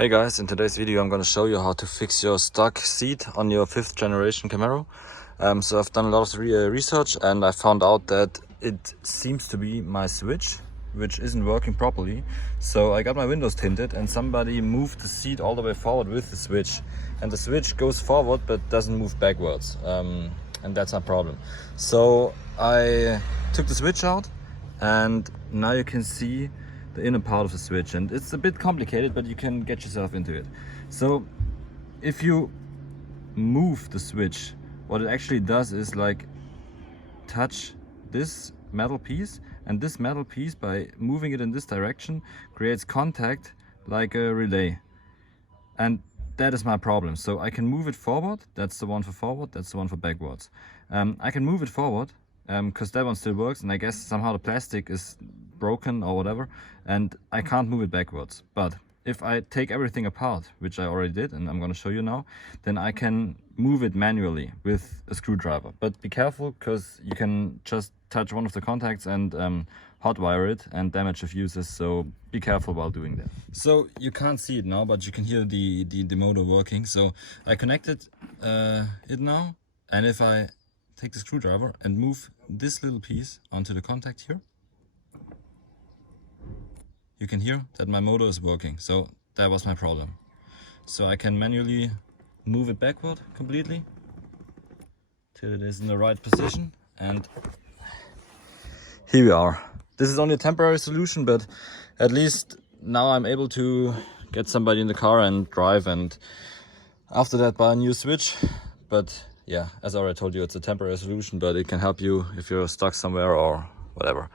Hey guys, in today's video I'm going to show you how to fix your stuck seat on your 5th generation Camaro. So I've done a lot of research and I found out that it seems to be my switch which isn't working properly. So I got my windows tinted and somebody moved the seat all the way forward with the switch, and the switch goes forward but doesn't move backwards, and that's my problem. So I took the switch out and now you can see the inner part of the switch, and it's a bit complicated but you can get yourself into it. So if you move the switch, what it actually does is like touch this metal piece, and this metal piece, by moving it in this direction, creates contact like a relay, and that is my problem. So I can move it forward, that's the one for forward, that's the one for backwards. I can move it forward because that one still works, and I guess somehow the plastic is broken or whatever, and I can't move it backwards. But if I take everything apart, which I already did and I'm going to show you now, then I can move it manually with a screwdriver. But be careful, because you can just touch one of the contacts and hotwire it and damage the fuses, so be careful while doing that. So you can't see it now, but you can hear the motor working. So I connected it now, and if I take the screwdriver and move this little piece onto the contact here, you can hear that my motor is working. So that was my problem. So I can manually move it backward completely till it is in the right position, and here we are. This is only a temporary solution, but at least now I'm able to get somebody in the car and drive, and after that buy a new switch. But yeah, as I already told you, it's a temporary solution, but it can help you if you're stuck somewhere or whatever.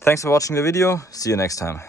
Thanks for watching the video. See you next time.